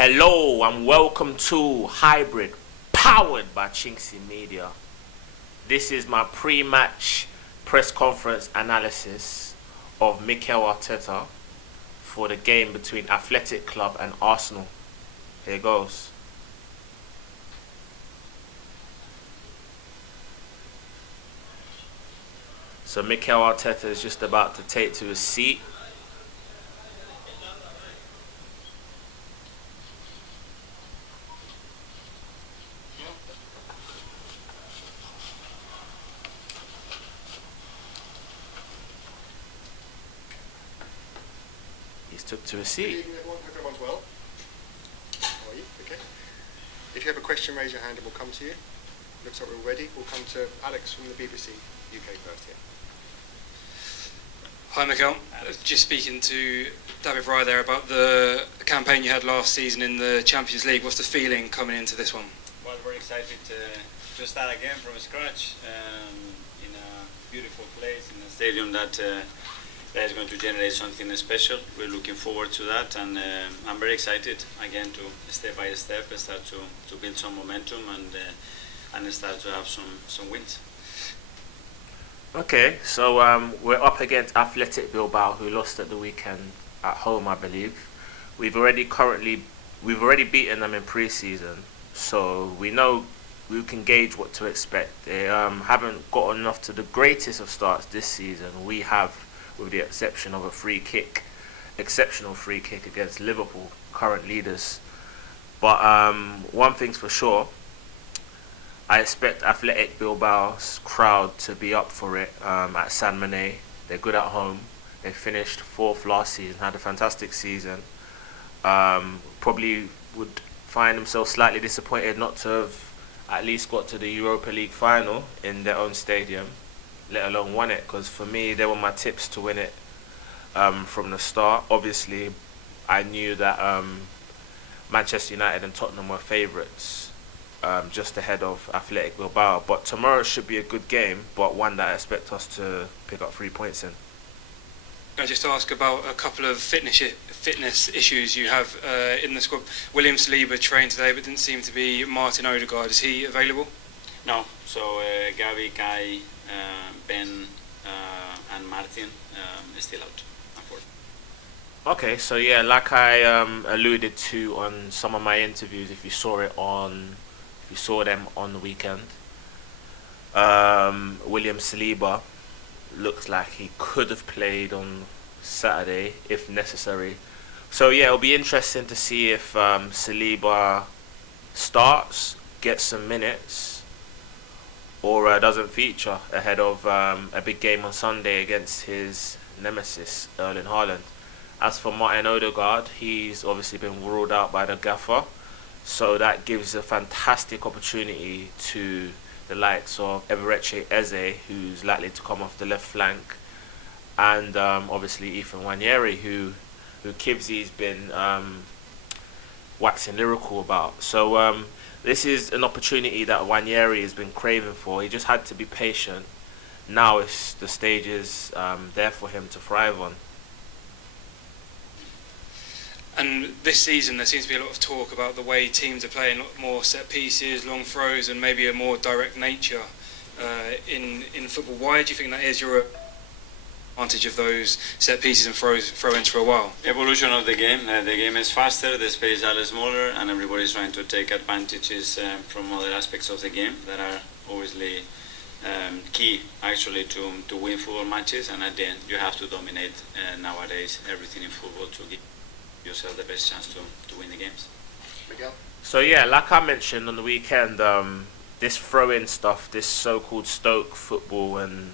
Hello and welcome to Hybrid, powered by chinkseyMEDIA. This is my pre-match press conference analysis of Mikel Arteta for the game between Athletic Club and Arsenal. Here goes. So Mikel Arteta is just about to take to his seat. He's took to his seat. Good evening, everyone. Hope everyone's well. How are you? Okay. If you have a question, raise your hand and we'll come to you. Looks like we're ready. We'll come to Alex from the BBC UK first here. Hi Mikel, just speaking to David Rye there about the campaign you had last season in the Champions League. What's the feeling coming into this one? Well, very excited to start again from scratch in a beautiful place, in a stadium that is going to generate something special. We're looking forward to that, and I'm very excited again to step by step start to build some momentum and start to have some wins. Okay, so we're up against Athletic Bilbao, who lost at the weekend at home, I believe. We've already beaten them in pre-season, so we know we can gauge what to expect. They haven't gotten off to the greatest of starts this season. We have, with the exception of exceptional free kick against Liverpool, current leaders. But one thing's for sure, I expect Athletic Bilbao's crowd to be up for it at San Mamés. They're good at home. They finished 4th last season, had a fantastic season. Probably would find themselves slightly disappointed not to have at least got to the Europa League final in their own stadium, let alone won it, because for me, they were my tips to win it from the start. Obviously, I knew that Manchester United and Tottenham were favourites, just ahead of Athletic Bilbao. But tomorrow should be a good game, but one that I expect us to pick up 3 points in. Can I just ask about a couple of fitness issues you have in the squad? William Saliba trained today but didn't seem to be. Martin Odegaard, is he available? No, so Gavi, Kai, Ben and Martin is still out, unfortunately. Okay, so yeah, like I alluded to on some of my interviews, if you saw them on the weekend, William Saliba looks like he could have played on Saturday if necessary. So yeah, it'll be interesting to see if Saliba starts, gets some minutes, or doesn't feature ahead of a big game on Sunday against his nemesis, Erling Haaland. As for Martin Odegaard, he's obviously been ruled out by the gaffer, so that gives a fantastic opportunity to the likes of Eberechi Eze, who's likely to come off the left flank, and obviously Ethan Nwaneri, who Kivsy's been waxing lyrical about. So this is an opportunity that Nwaneri has been craving for. He just had to be patient. Now it's the stage is there for him to thrive on. And this season there seems to be a lot of talk about the way teams are playing, a lot more set pieces, long throws, and maybe a more direct nature in football. Why do you think that is? Your advantage of those set pieces and throw-ins for a while? Evolution of the game. The game is faster, the space are smaller, and everybody's trying to take advantages from other aspects of the game that are obviously key actually to win football matches. And at the end, you have to dominate nowadays everything in football to give yourself the best chance to win the games. Miguel? So yeah, like I mentioned on the weekend, this throw-in stuff, this so-called Stoke football and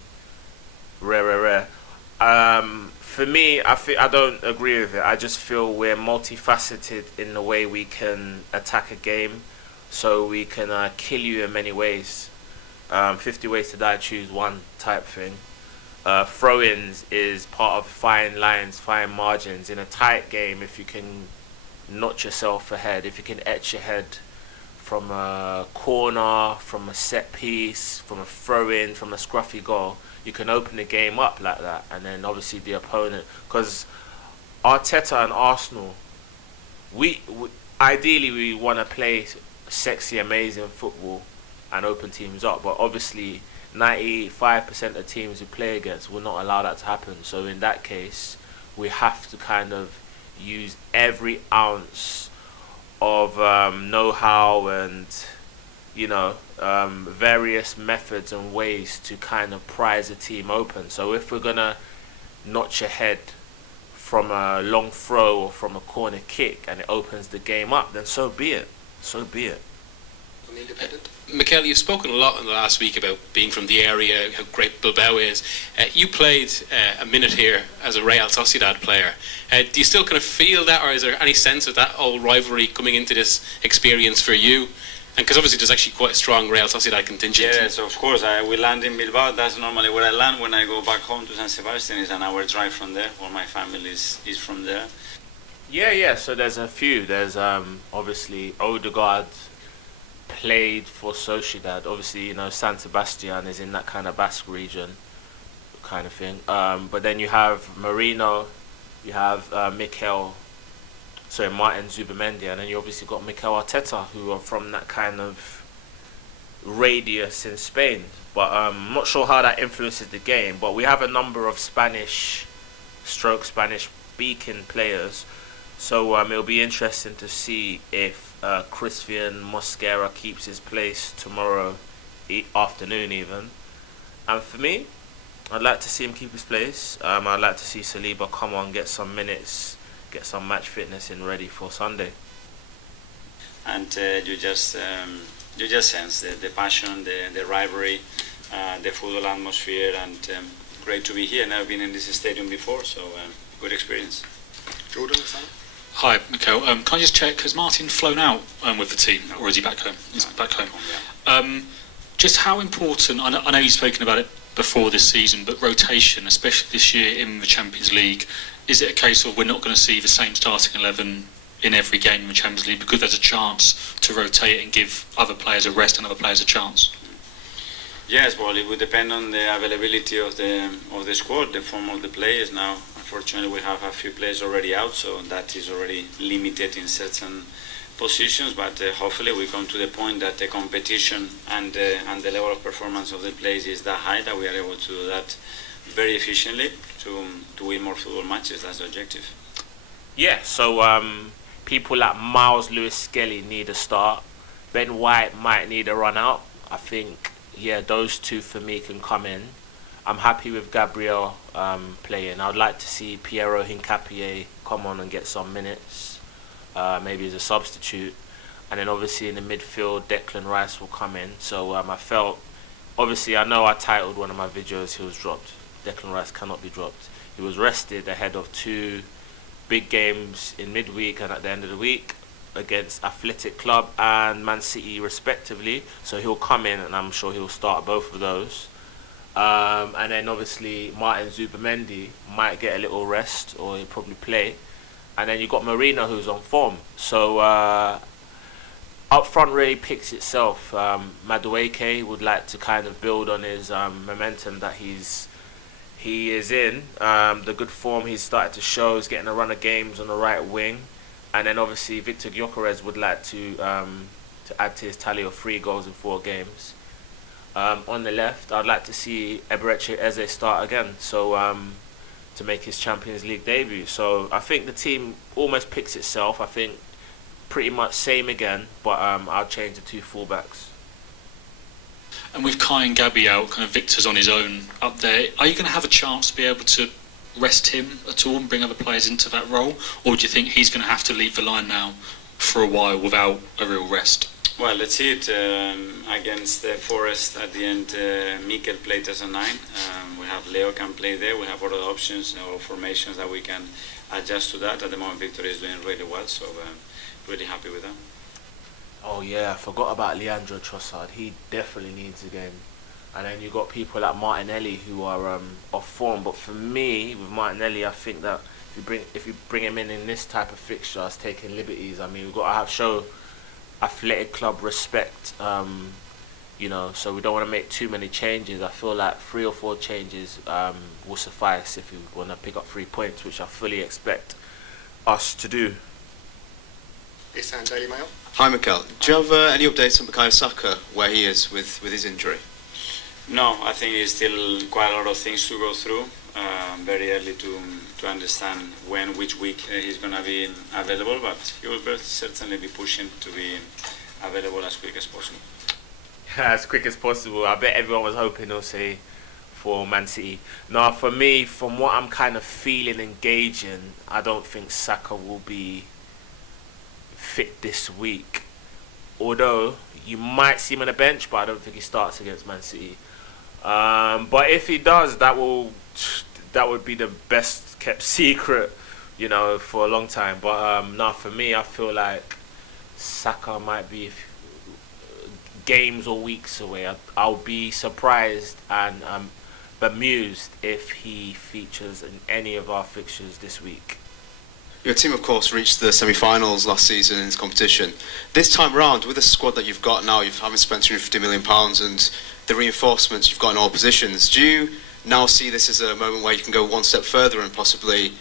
rare. For me, I don't agree with it. I just feel we're multifaceted in the way we can attack a game, so we can kill you in many ways. 50 ways to die, choose one type thing. Throw-ins is part of fine lines, fine margins. In a tight game, if you can notch yourself ahead, if you can etch ahead from a corner, from a set piece, from a throw-in, from a scruffy goal, you can open the game up like that. And then obviously the opponent, because Arteta and Arsenal, ideally we want to play sexy, amazing football and open teams up, but obviously 95% of teams we play against will not allow that to happen. So in that case, we have to kind of use every ounce of know-how and various methods and ways to kind of prise a team open. So if we're gonna notch ahead from a long throw or from a corner kick and it opens the game up, then so be it. So be it. On the independent. Mikel, you've spoken a lot in the last week about being from the area, how great Bilbao is. You played a minute here as a Real Sociedad player. Do you still kind of feel that, or is there any sense of that old rivalry coming into this experience for you? And because obviously there's actually quite a strong Real Sociedad contingent. Yes, of course. We land in Bilbao. That's normally where I land when I go back home to San Sebastian. It's an hour drive from there. All my family is from there. Yeah. So there's a few. There's obviously Odegaard played for Sociedad. Obviously, San Sebastian is in that kind of Basque region kind of thing. But then you have Marino, you have Martin Zubamendi, and then you obviously got Mikel Arteta, who are from that kind of radius in Spain. But I'm not sure how that influences the game. But we have a number of Spanish-speaking players. So it'll be interesting to see if Christian Mosquera keeps his place tomorrow afternoon even. And for me, I'd like to see him keep his place. I'd like to see Saliba come on, get some minutes, get some match fitness in ready for Sunday. And you just sense the passion, the rivalry, the football atmosphere, and great to be here. Never been in this stadium before, so good experience. Jordan, Sam? Hi, Mikel. Can I just check, has Martin flown out with the team, or is he back home? He's back home. Yeah. Just how important, I know you've spoken about it before this season, but rotation, especially this year in the Champions League, is it a case of we're not going to see the same starting 11 in every game in the Champions League because there's a chance to rotate and give other players a rest and other players a chance? Yes, well, it would depend on the availability of the squad, the form of the players. Now, unfortunately, we have a few players already out, so that is already limited in certain positions. But hopefully, we come to the point that the competition and the level of performance of the players is that high that we are able to do that very efficiently to win more football matches. That's the objective. Yeah. So people like Miles Lewis-Skelly need a start. Ben White might need a run out. I think. Yeah, those two for me can come in. I'm happy with Gabriel playing. I'd like to see Piero Hincapié come on and get some minutes, maybe as a substitute. And then obviously in the midfield, Declan Rice will come in. So I felt, obviously I know I titled one of my videos, he was dropped. Declan Rice cannot be dropped. He was rested ahead of two big games in midweek and at the end of the week, against Athletic Club and Man City respectively, so he'll come in and I'm sure he'll start both of those. And then obviously Martin Zubamendi might get a little rest or he'll probably play. And then you've got Marino who's on form. So up front really picks itself. Madueke would like to kind of build on his momentum that he is in. The good form he's started to show is getting a run of games on the right wing. And then obviously Victor Gyökeres would like to add to his tally of 3 goals in 4 games. On the left, I'd like to see Eberechi Eze start again, so to make his Champions League debut. So I think the team almost picks itself. I think pretty much same again, but I'll change the 2 fullbacks. And with Kai and Gabby out, kind of Victor's on his own up there, are you going to have a chance to be able to rest him at all and bring other players into that role, or do you think he's going to have to leave the line now for a while without a real rest? Well, let's see it against Forest at the end. Mikel played as a 9. We have Leo can play there. We have other options or formations that we can adjust to that. At the moment, Victor is doing really well, so really happy with that. Oh yeah, I forgot about Leandro Trossard. He definitely needs a game. And then you got people like Martinelli who are off form. But for me, with Martinelli, I think that if you bring him in this type of fixture, it's taking liberties. I mean, we've got to show Athletic Club respect. So we don't want to make too many changes. I feel like 3 or 4 changes will suffice if we want to pick up 3 points, which I fully expect us to do. Isan, Daily Mail. Hi, Mikel. Do you have any updates on Bukayo Saka, where he is with his injury? No, I think it's still quite a lot of things to go through. Very early to understand which week he's going to be available, but he will certainly be pushing to be available as quick as possible. As quick as possible. I bet everyone was hoping he'll say for Man City. Now, for me, from what I'm kind of feeling and gauging, I don't think Saka will be fit this week. Although you might see him on the bench, but I don't think he starts against Man City. But if he does, that would be the best kept secret, for a long time. But now for me, I feel like Saka might be games or weeks away. I'll be surprised and bemused if he features in any of our fixtures this week. Your team, of course, reached the semi-finals last season in this competition. This time round, with the squad that you've got now, you haven't spent £250 million and the reinforcements you've got in all positions. Do you now see this as a moment where you can go one step further and possibly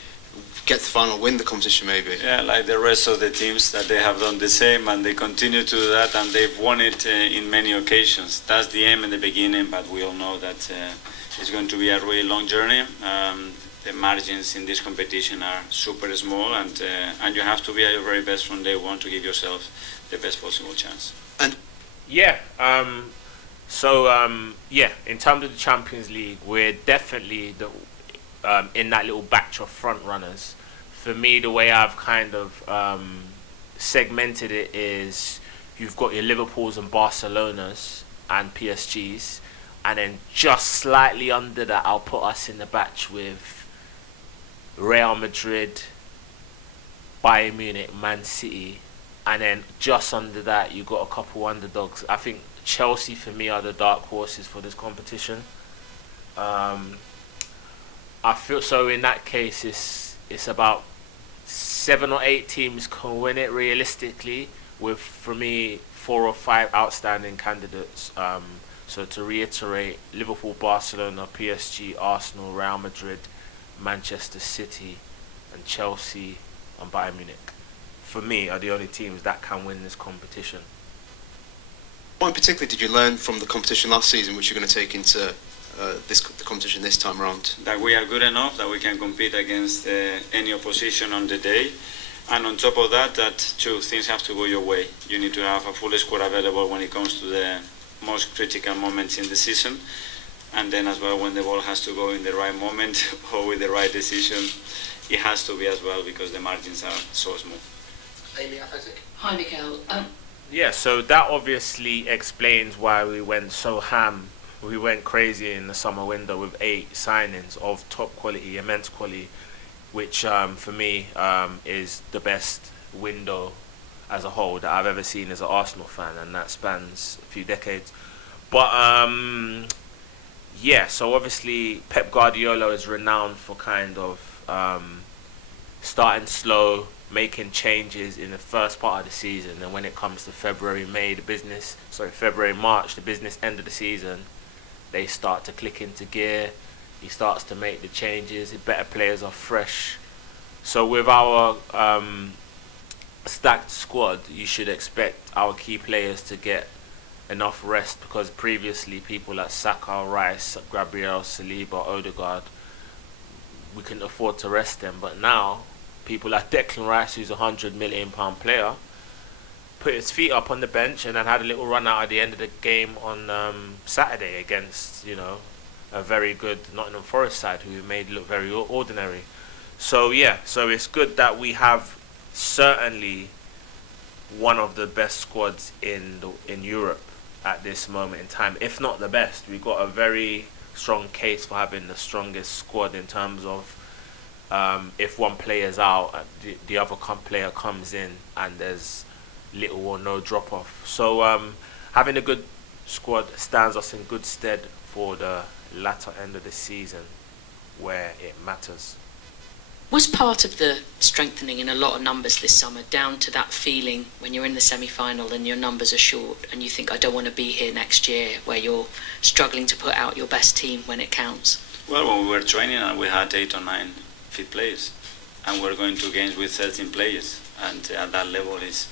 get to the final, win the competition maybe? Yeah, like the rest of the teams that they have done the same and they continue to do that and they've won it in many occasions. That's the aim in the beginning, but we all know that it's going to be a really long journey. The margins in this competition are super small, and you have to be at your very best from day one to give yourself the best possible chance. And yeah, in terms of the Champions League, we're definitely in that little batch of front runners. For me, the way I've kind of segmented it is you've got your Liverpools and Barcelonas and PSGs, and then just slightly under that, I'll put us in the batch with Real Madrid, Bayern Munich, Man City, and then just under that you got a couple underdogs. I think Chelsea for me are the dark horses for this competition. I feel so in that case it's about 7 or 8 teams can win it realistically, with for me 4 or 5 outstanding candidates. So to reiterate, Liverpool, Barcelona, PSG, Arsenal, Real Madrid, Manchester City and Chelsea and Bayern Munich, for me, are the only teams that can win this competition. what in particular did you learn from the competition last season which you're going to take into the competition this time around? That we are good enough, that we can compete against any opposition on the day. And on top of that, two things have to go your way. You need to have a full squad available when it comes to the most critical moments in the season. And then as well, when the ball has to go in the right moment or with the right decision, it has to be as well, because the margins are so small. Amy, Athletic. Hi, Mikel. Yeah, so that obviously explains why we went so ham. We went crazy in the summer window with 8 signings of top quality, immense quality, which for me is the best window as a whole that I've ever seen as an Arsenal fan, and that spans a few decades. But yeah, so obviously Pep Guardiola is renowned for kind of starting slow, making changes in the first part of the season, and when it comes to February, March, the business end of the season, they start to click into gear. He starts to make the changes. The better players are fresh. So with our stacked squad, you should expect our key players to get enough rest, because previously people like Saka, Rice, Gabriel, Saliba, Odegaard, we couldn't afford to rest them. But now people like Declan Rice, who's a £100 million player, put his feet up on the bench and then had a little run out at the end of the game on Saturday against, a very good Nottingham Forest side who made it look very ordinary. So yeah, so it's good that we have certainly one of the best squads in Europe at this moment in time, if not the best. We've got a very strong case for having the strongest squad in terms of if one player's out, the other player comes in and there's little or no drop off. So having a good squad stands us in good stead for the latter end of the season where it matters. Was part of the strengthening in a lot of numbers this summer down to that feeling when you're in the semi-final and your numbers are short and you think, I don't want to be here next year, where you're struggling to put out your best team when it counts? Well, when we were training and we had 8 or 9 fit players, and we're going to games with 13 players, and at that level it's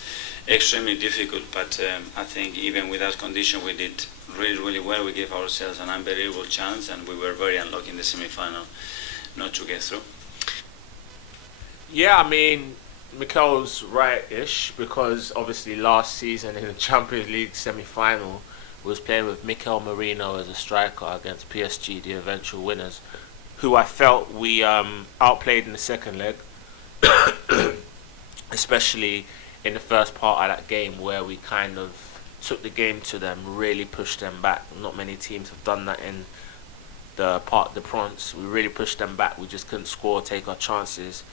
extremely difficult. But I think even with that condition, we did really well. We gave ourselves an unbelievable chance, and we were very unlucky in the semi-final not to get through. Yeah, I mean, Mikel's right-ish, because obviously last season in the Champions League semi-final was playing with Mikel Merino as a striker against PSG, the eventual winners, who I felt we outplayed in the second leg, especially in the first part of that game where we kind of took the game to them, really pushed them back. Not many teams have done that in the Parc des Princes. We really pushed them back. We just couldn't score, take our chances.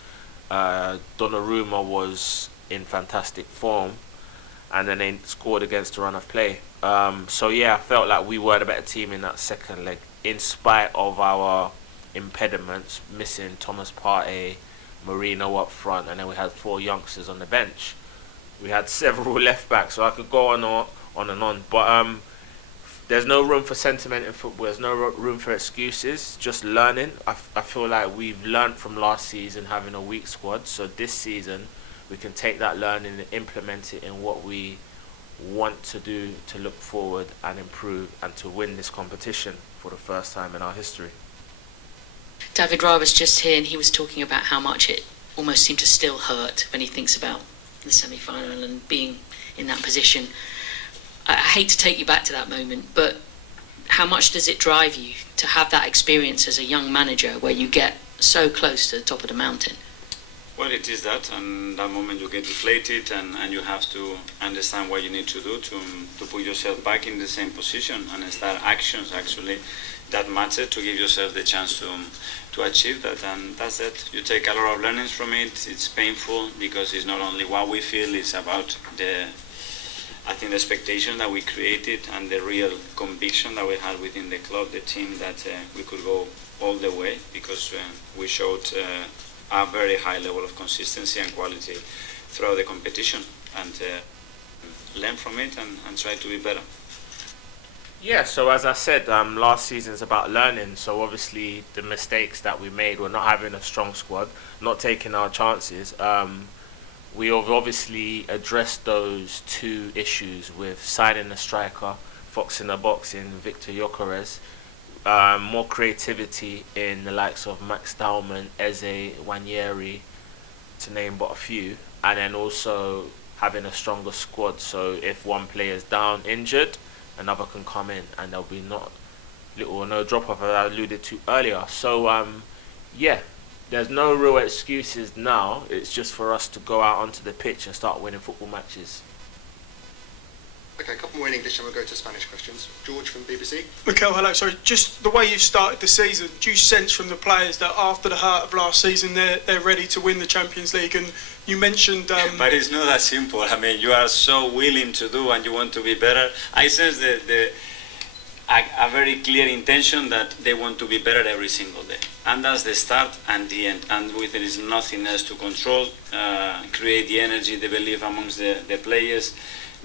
Donnarumma was in fantastic form, and then they scored against the run of play. So yeah, I felt like we were the better team in that second leg, in spite of our impediments, missing Thomas Partey, Marino up front, and then we had 4 youngsters on the bench. We had several left backs, so I could go on and on. But there's no room for sentiment in football. There's no room for excuses. Just learning. I feel like we've learned from last season having a weak squad. So this season we can take that learning and implement it in what we want to do to look forward and improve and to win this competition for the first time in our history. David Raya was just here, and he was talking about how much it almost seemed to still hurt when he thinks about the semi-final and being in that position. I hate to take you back to that moment, but how much does it drive you to have that experience as a young manager where you get so close to the top of the mountain? Well, it is that, and that moment you get deflated, and you have to understand what you need to do to put yourself back in the same position and start actions actually that matter to give yourself the chance to achieve that. And that's it. You take a lot of learnings from it. It's painful because it's not only what we feel, it's about the expectation that we created and the real conviction that we had within the club, the team, that we could go all the way, because we showed a very high level of consistency and quality throughout the competition, and learn from it and try to be better. Yeah, so as I said, last season's about learning. So obviously the mistakes that we made were not having a strong squad, not taking our chances. We have obviously addressed those 2 issues with signing a striker, fox in the box in Victor Gyökeres, more creativity in the likes of Max Dowman, Eze, Wanyeri, to name but a few, and then also having a stronger squad. So if one player is down, injured, another can come in, and there'll be not little or no drop off, as I alluded to earlier. So yeah, there's no real excuses now. It's just for us to go out onto the pitch and start winning football matches. Okay, a couple more in English and we'll go to Spanish questions. George from BBC. Mikel, hello. Sorry, just the way you've started the season, do you sense from the players that after the hurt of last season they're ready to win the Champions League? And you mentioned... But it's not that simple. I mean, you are so willing to do and you want to be better. I sense a very clear intention that they want to be better every single day. And that's the start and the end. And with there is nothing else to control, create the energy, the belief amongst the players,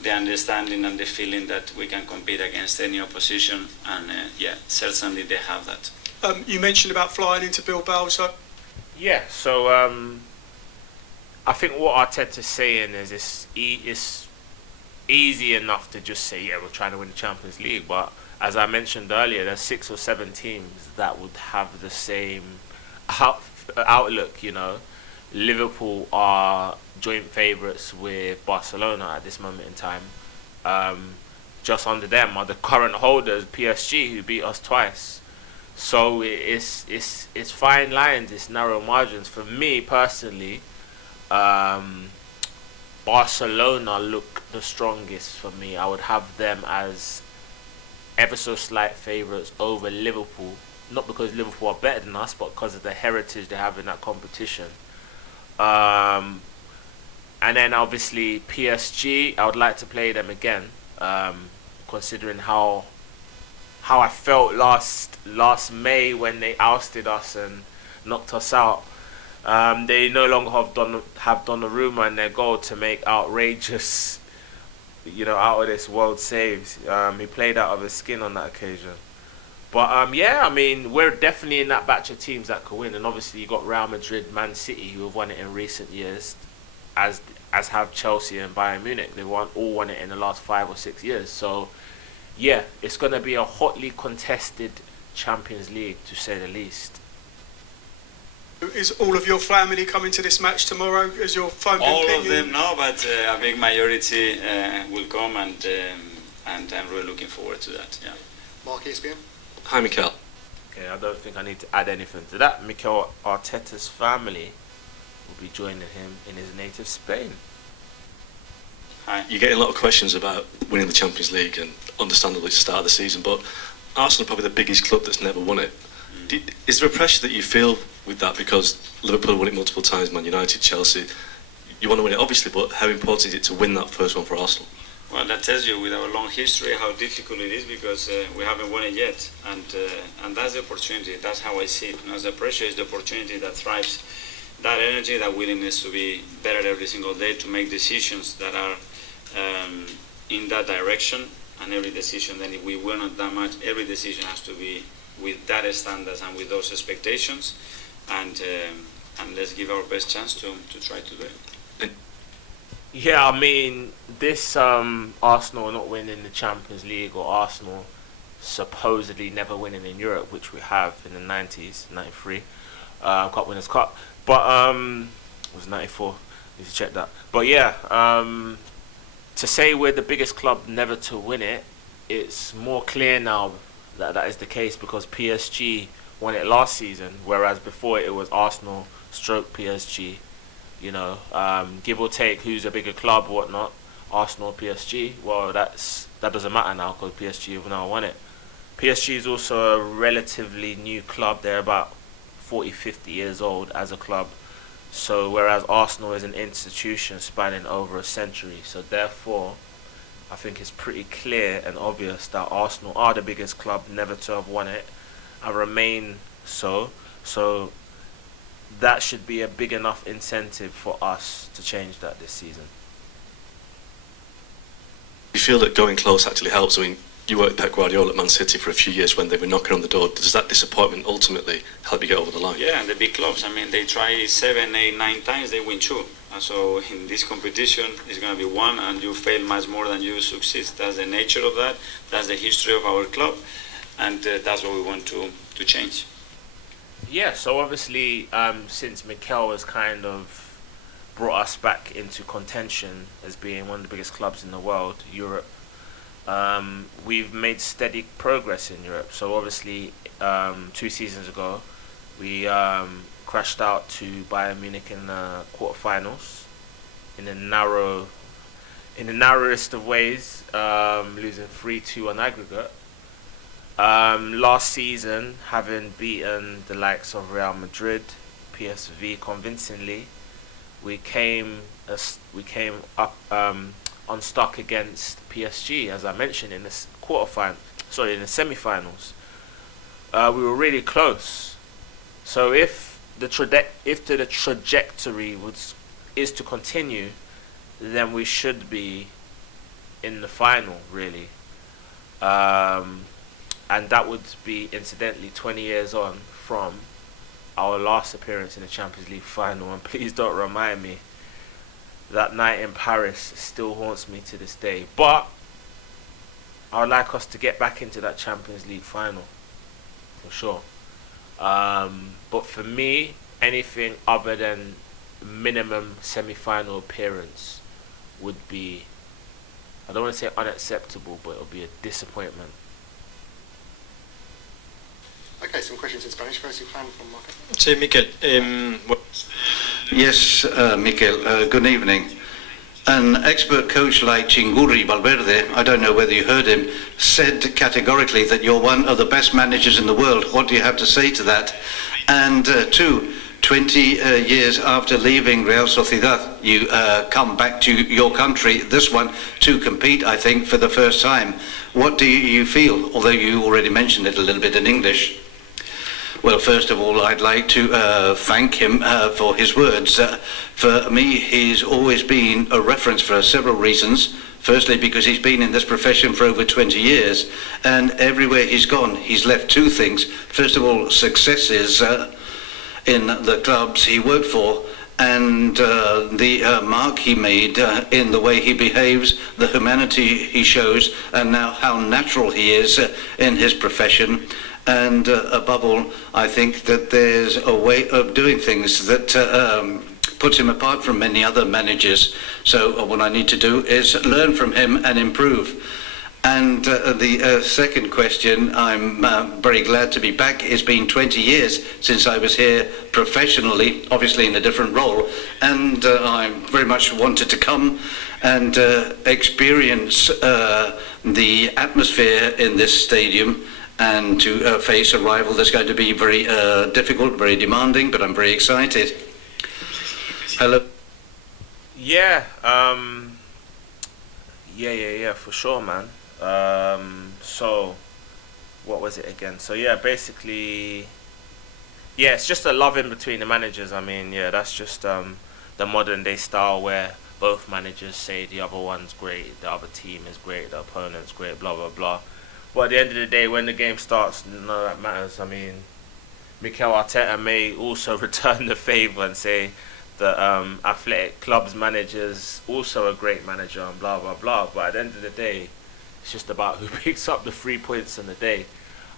the understanding and the feeling that we can compete against any opposition, and yeah, certainly they have that. You mentioned about flying into Bilbao, so... Yeah, so I think what Arteta's saying is it's easy enough to just say, yeah, we're trying to win the Champions League, but as I mentioned earlier, there's 6 or 7 teams that would have the same outlook, you know. Liverpool are joint favourites with Barcelona at this moment in time. Just under them are the current holders, PSG, who beat us twice. So it's fine lines, it's narrow margins. For me personally, Barcelona look the strongest for me. I would have them as ever so slight favourites over Liverpool. Not because Liverpool are better than us, but because of the heritage they have in that competition. And then obviously PSG, I would like to play them again, considering how I felt last May when they ousted us and knocked us out. They no longer have Donnarumma in their goal to make outrageous, out of this world saves. He played out of his skin on that occasion. But yeah, I mean, we're definitely in that batch of teams that could win. And obviously you got Real Madrid, Man City, who have won it in recent years. as have Chelsea and Bayern Munich. They all won it in the last 5 or 6 years. So yeah, it's going to be a hotly contested Champions League, to say the least. Is all of your family coming to this match tomorrow? Is your phone been All of pinging? them no, but a big majority will come, and I'm really looking forward to that. Yeah. Mark, ESPN. Hi, Mikel. Okay, I don't think I need to add anything to that. Mikel Arteta's family will be joining him in his native Spain. Hi. You're getting a lot of questions about winning the Champions League, and understandably it's the start of the season, but Arsenal are probably the biggest club that's never won it. Is there a pressure that you feel with that, because Liverpool won it multiple times, Man United, Chelsea? You want to win it obviously, but how important is it to win that first one for Arsenal? Well, that tells you, with our long history, how difficult it is, because we haven't won it yet, and that's the opportunity. That's how I see it. You know, the pressure is the opportunity that thrives that energy, that willingness to be better every single day, to make decisions that are in that direction, and every decision, then if we win not that much, every decision has to be with that standards and with those expectations, and let's give our best chance to try to do it. Yeah, I mean, this Arsenal not winning the Champions League, or Arsenal supposedly never winning in Europe, which we have in the 90s, 93, Cup Winners' Cup. But it was 94, need to check that. But yeah, to say we're the biggest club never to win it, it's more clear now that is the case, because PSG won it last season, whereas before it was Arsenal stroke PSG. You know, give or take who's a bigger club or whatnot, Arsenal or PSG. Well, that doesn't matter now, because PSG have now won it. PSG is also a relatively new club. They're about 40, 50 years old as a club. So whereas Arsenal is an institution spanning over a century. So therefore, I think it's pretty clear and obvious that Arsenal are the biggest club never to have won it, and remain so. So that should be a big enough incentive for us to change that this season. You feel that going close actually helps? I mean, you worked Pep Guardiola at Man City for a few years when they were knocking on the door. Does that disappointment ultimately help you get over the line? Yeah, and the big clubs, I mean, they try 7, 8, 9 times, they win 2. And so in this competition, it's going to be 1, and you fail much more than you succeed. That's the nature of that. That's the history of our club, and that's what we want to change. Yeah, so obviously, since Mikel has kind of brought us back into contention as being one of the biggest clubs in the world, Europe, we've made steady progress in Europe. So obviously, 2 seasons ago, we crashed out to Bayern Munich in the quarterfinals in the narrowest of ways, losing 3-2 on aggregate. Last season, having beaten the likes of Real Madrid, PSV convincingly, we came up unstuck against PSG, as I mentioned, in the in the semi-finals. We were really close. So if the trajectory is to continue, then we should be in the final, really. And that would be, incidentally, 20 years on from our last appearance in the Champions League final. And please don't remind me, that night in Paris still haunts me to this day. But I would like us to get back into that Champions League final, for sure. But for me, anything other than minimum semi-final appearance would be, I don't want to say unacceptable, but it would be a disappointment. Okay, some questions in Spanish. First, Juan from Marco. Sí, Mikel. Yes, Mikel, good evening. An expert coach like Chingurri Valverde, I don't know whether you heard him, said categorically that you're one of the best managers in the world. What do you have to say to that? And 20 years after leaving Real Sociedad, you come back to your country, this one, to compete, I think, for the first time. What do you feel, although you already mentioned it a little bit in English? Well, first of all, I'd like to thank him for his words. For me, he's always been a reference for several reasons. Firstly, because he's been in this profession for over 20 years, and everywhere he's gone, he's left 2 things. First of all, successes in the clubs he worked for, and the mark he made in the way he behaves, the humanity he shows, and now how natural he is in his profession. And above all, I think that there's a way of doing things that puts him apart from many other managers. So what I need to do is learn from him and improve. And the second question, I'm very glad to be back. It's been 20 years since I was here professionally, obviously in a different role, and I very much wanted to come and experience the atmosphere in this stadium and to face a rival that's going to be very difficult, very demanding, but I'm very excited. Hello. Yeah, yeah, for sure, man. So what was it again? So yeah, basically, yeah, it's just a love in between the managers. I mean, yeah, that's just the modern day style where both managers say the other one's great, the other team is great, the opponent's great, blah blah blah. But at the end of the day, when the game starts, none of that matters. I mean, Mikel Arteta may also return the favour and say that athletic clubs managers also a great manager and blah blah blah. But at the end of the day, it's just about who picks up the 3 points in the day.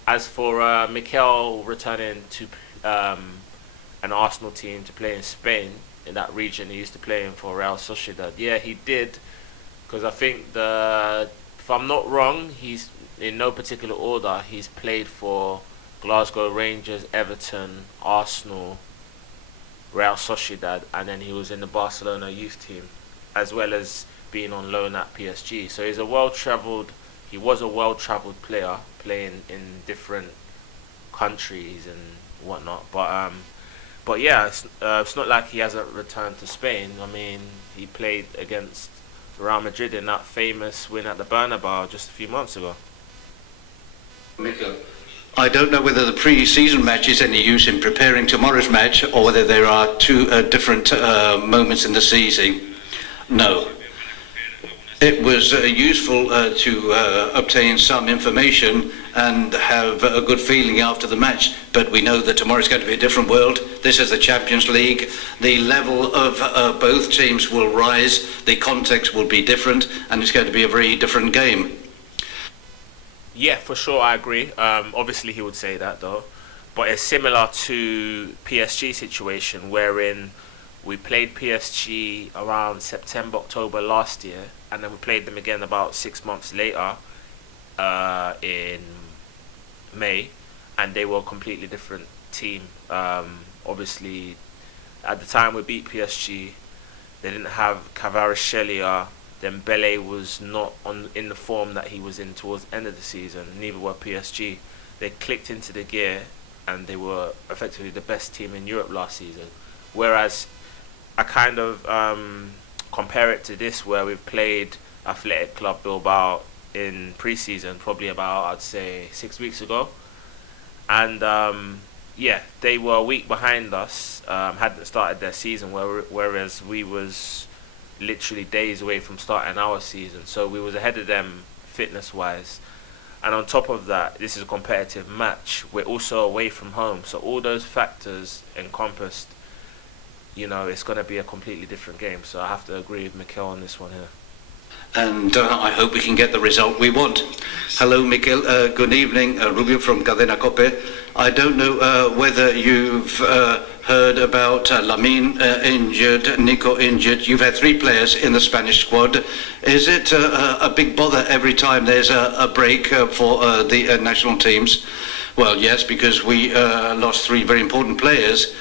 As for Mikel returning to an Arsenal team to play in Spain, in that region he used to play in for Real Sociedad, yeah, he did. Because I think, if I'm not wrong, he's in no particular order, he's played for Glasgow Rangers, Everton, Arsenal, Real Sociedad, and then he was in the Barcelona youth team, as well as being on loan at PSG. So he was a well-travelled player, playing in different countries and whatnot. But yeah, it's not like he hasn't returned to Spain. I mean, he played against Real Madrid in that famous win at the Bernabeu just a few months ago. Mikel, I don't know whether the pre-season match is any use in preparing tomorrow's match, or whether there are two different moments in the season. No. It was useful to obtain some information and have a good feeling after the match, but we know that tomorrow's going to be a different world. This is the Champions League. The level of both teams will rise, the context will be different, and it's going to be a very different game. Yeah, for sure, I agree. Obviously, he would say that, though. But it's similar to PSG situation, wherein we played PSG around September, October last year, and then we played them again about 6 months later in May, and they were a completely different team. Obviously, at the time we beat PSG, they didn't have Kvaratskhelia. Dembele was not in the form that he was in towards the end of the season. Neither were PSG. They clicked into the gear, and they were effectively the best team in Europe last season. Whereas I kind of compare it to this, where we've played Athletic Club Bilbao in pre-season, probably about, I'd say, 6 weeks ago. And yeah, they were a week behind us, hadn't started their season, whereas we was literally days away from starting our season. So we was ahead of them fitness-wise. And on top of that, this is a competitive match. We're also away from home. So all those factors encompassed, you know, it's going to be a completely different game. So I have to agree with Mikel on this one here. And I hope we can get the result we want. Hello, Mikel. Good evening. Rubio from Cadena Cope. I don't know whether you've heard about Lamine injured, Nico injured. You've had 3 players in the Spanish squad. Is it a big bother every time there's a break for the national teams? Well, yes, because we lost 3 very important players.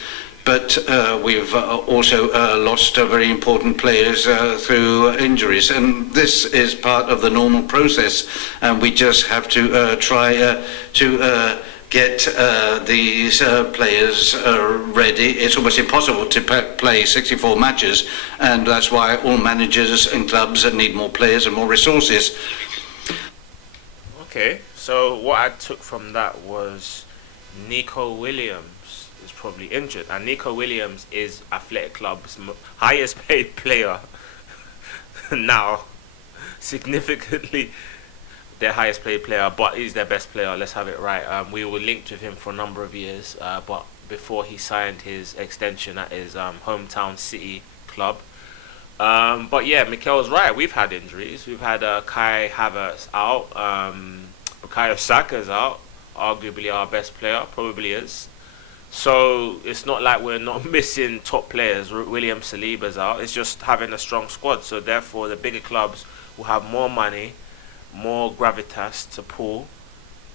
But we've also lost very important players through injuries, and this is part of the normal process, and we just have to try to get these players ready. It's almost impossible to play 64 matches, and that's why all managers and clubs need more players and more resources. Okay, so what I took from that was Nico Williams is probably injured, and Nico Williams is Athletic Club's highest paid player now, significantly their highest paid player, but he's their best player. Let's have it right. We were linked with him for a number of years, but before he signed his extension at his hometown City club. But yeah, Mikel's right. We've had injuries. We've had Kai Havertz out. Bukayo Saka's out. Arguably our best player, probably is. So it's not like we're not missing top players. William Saliba's out. It's just having a strong squad. So therefore, the bigger clubs will have more money, more gravitas to pull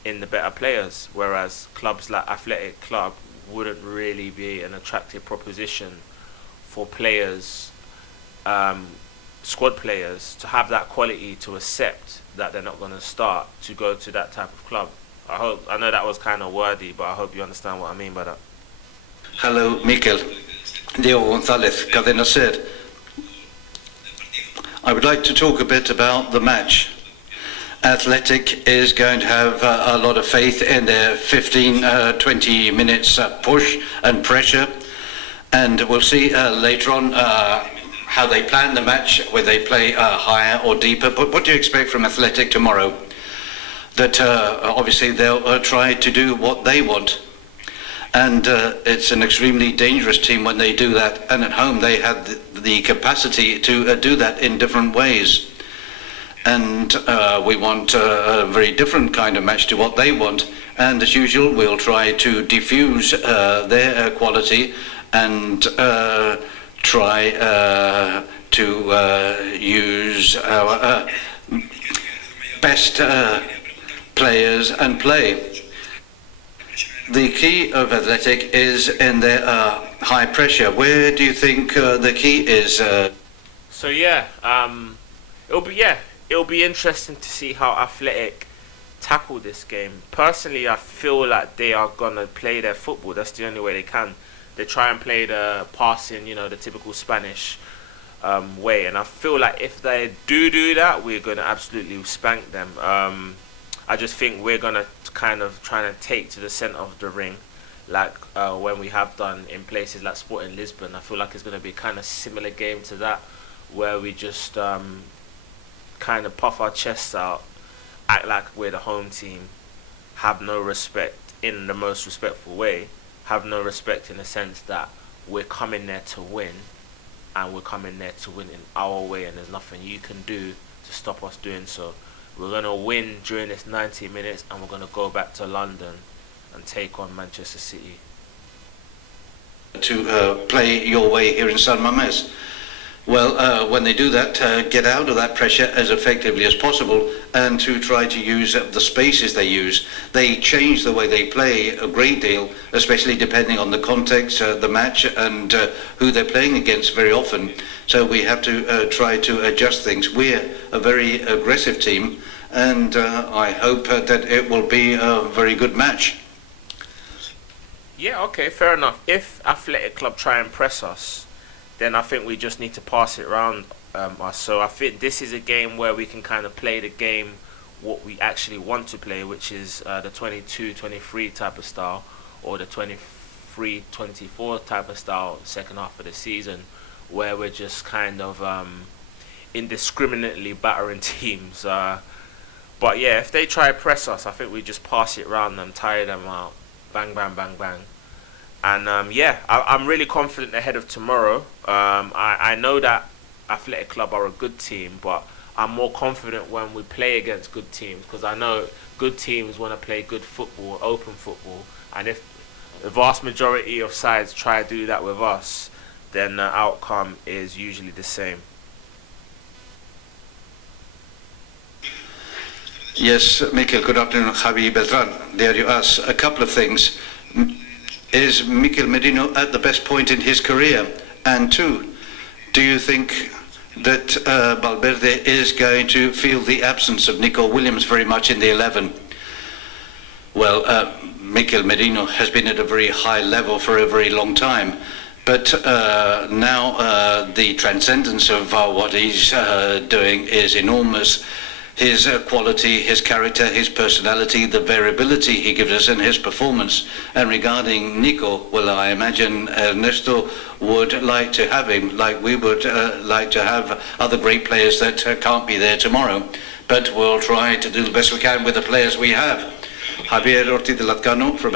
in the better players. Whereas clubs like Athletic Club wouldn't really be an attractive proposition for players, squad players, to have that quality to accept that they're not going to start to go to that type of club. I know that was kind of wordy, but I hope you understand what I mean by that. Hello, Mikel. Diego González, Cadena Ser. I would like to talk a bit about the match. Athletic is going to have a lot of faith in their 15-20 minutes push and pressure, and we'll see later on how they plan the match, whether they play higher or deeper. But what do you expect from Athletic tomorrow? That obviously they'll try to do what they want, and it's an extremely dangerous team when they do that, and at home they have the capacity to do that in different ways. And we want a very different kind of match to what they want, and as usual we'll try to diffuse their quality and try to use our best players and play. The key of Athletic is in their high pressure. Where do you think the key is? So yeah, it'll be interesting to see how Athletic tackle this game. Personally, I feel like they are gonna play their football. That's the only way they can. They try and play the passing, the typical Spanish way, and I feel like if they do that, we're gonna absolutely spank them. I just think we're gonna kind of trying to take to the centre of the ring, like when we have done in places like Sporting Lisbon. I feel like it's gonna be kind of similar game to that, where we just kind of puff our chests out, act like we're the home team, have no respect in the most respectful way, have no respect in the sense that we're coming there to win, and we're coming there to win in our way, and there's nothing you can do to stop us doing so. We're going to win during this 90 minutes, and we're going to go back to London and take on Manchester City. To play your way here in San Mamés. Well, when they do that, get out of that pressure as effectively as possible, and to try to use the spaces they use. They change the way they play a great deal, especially depending on the context, the match, and who they're playing against very often. So we have to try to adjust things. We're a very aggressive team, and I hope that it will be a very good match. Yeah, okay, fair enough. If Athletic Club try and press us, then I think we just need to pass it around us. So I think this is a game where we can kind of play the game what we actually want to play, which is the 22-23 type of style, or the 23-24 type of style second half of the season, where we're just kind of indiscriminately battering teams. But yeah, if they try to press us, I think we just pass it around them, tire them out, bang, bang, bang, bang. And I'm really confident ahead of tomorrow. I know that Athletic Club are a good team, but I'm more confident when we play against good teams, because I know good teams want to play good football, open football, and if the vast majority of sides try to do that with us, then the outcome is usually the same. Yes, Mikel, good afternoon. Javi Beltran, there you ask a couple of things. Is Mikel Merino at the best point in his career? And two, do you think that Valverde is going to feel the absence of Nico Williams very much in the 11? Well, Mikel Merino has been at a very high level for a very long time, but now the transcendence of what he's doing is enormous. His quality, his character, his personality, the variability he gives us in his performance. And regarding Nico, well, I imagine Ernesto would like to have him, like we would like to have other great players that can't be there tomorrow. But we'll try to do the best we can with the players we have. Javier Ortiz de Lazcano from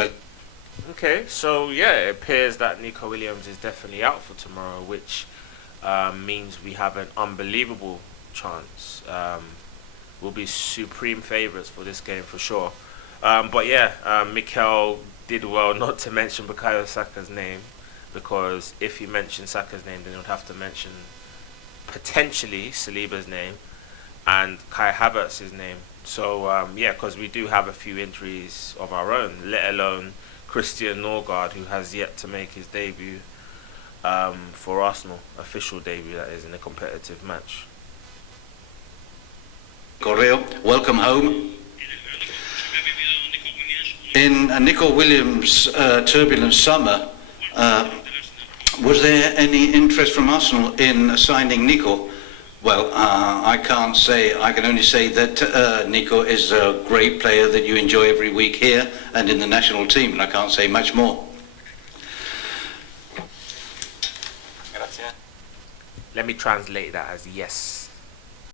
Okay, so yeah, it appears that Nico Williams is definitely out for tomorrow, which means we have an unbelievable chance. We'll be supreme favourites for this game for sure. But yeah, Mikel did well not to mention Bukayo Saka's name, because if he mentioned Saka's name, then he would have to mention potentially Saliba's name and Kai Havertz's name. So yeah, because we do have a few injuries of our own, let alone Christian Norgard, who has yet to make his debut for Arsenal, official debut that is, in a competitive match. Correo, welcome home. In Nico Williams' turbulent summer, was there any interest from Arsenal in signing Nico? Well, I can't say. I can only say that Nico is a great player that you enjoy every week here and in the national team, and I can't say much more. Let me translate that as yes.